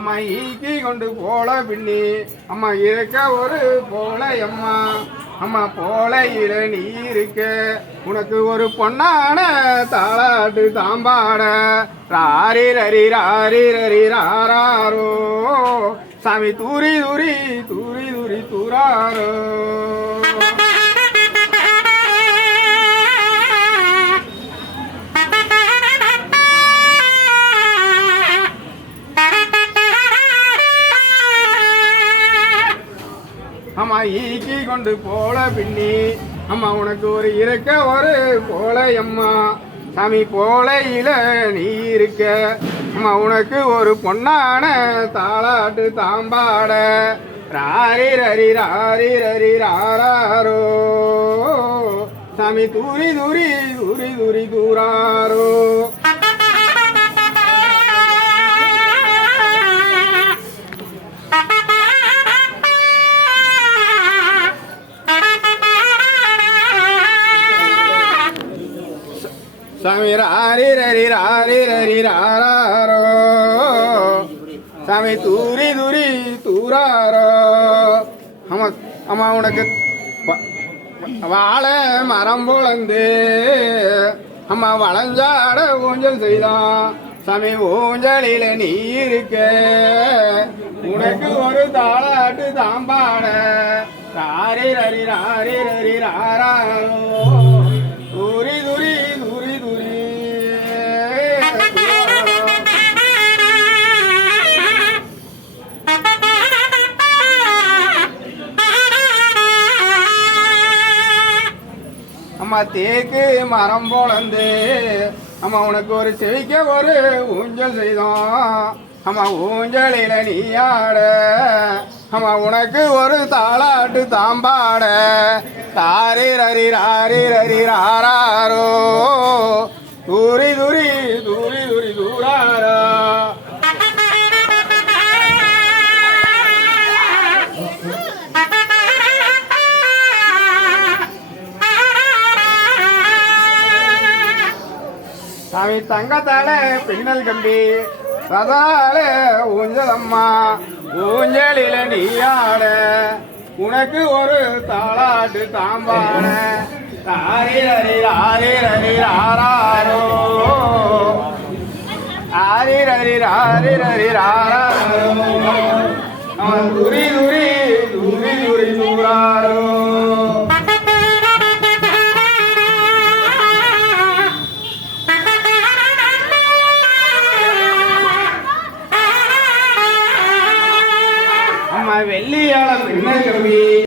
அம்மா ஈக்கி கொண்டு போல பின்னி அம்மா இருக்க ஒரு போல அம்மா அம்மா போலையில நீ இருக்க உனக்கு ஒரு பொன்னான தாளாட்டு தாம்பாட ராரி ரரி ராரி ரரி ராரோ சாமி தூரி தூரி தூரி தூரி தூராரோ அம்மா ஈக்கி கொண்டு போல பின்னி அம்மா உனக்கு ஒரு இருக்க ஒரு போல அம்மா சாமி போலையில நீ இருக்க அம்மா உனக்கு ஒரு பொன்னான தாளாட்டு தாம்பாட ராரி ரரி ராரி ரரி ராரோ சாமி தூரி தூரி தூரி தூரி தூராரோ சாமி ராரி ரரி ராரி ரரி ராரோ சாமி தூரி தூரி தூராரோ அம்மா அம்மா உனக்கு வாழை மரம் பொழந்து அம்மா வளைஞ்சாட ஊஞ்சல் செய்தான் சாமி ஊஞ்சலில நீ இருக்க உனக்கு ஒரு தாளாட்டு தாம்பாட ராரி ரரி ராரி ரரி ராரோ தூரி தூரி தூரி தூரி அம்மா தேக்கு மரம் பொழந்து அம்மா உனக்கு ஒரு செவிக்க ஒரு ஊஞ்சல் செய்தோம் அம்மா ஊஞ்சலில நீ ஆட அம்மா உனக்கு ஒரு தாளாட்டு தாம்பாட தாரி ரரி ராரி ரரி ராரோ தூரி தூரி தூரி தூரி தூராரோ சாமி தங்கத்தால பின்னல் கம்பி சதால ஊஞ்சலம்மா ஊஞ்சலில நீ ஆட உனக்கு ஒரு தாளாட்டு தாம்பாட ராரி ரரி ராரி ரரி ராரோ ராரி ரரி ராரி ரரி ராரோ துரி துரி துரி துரி தூராரோ வெள்ளியாள பின்னர் கிளம்பி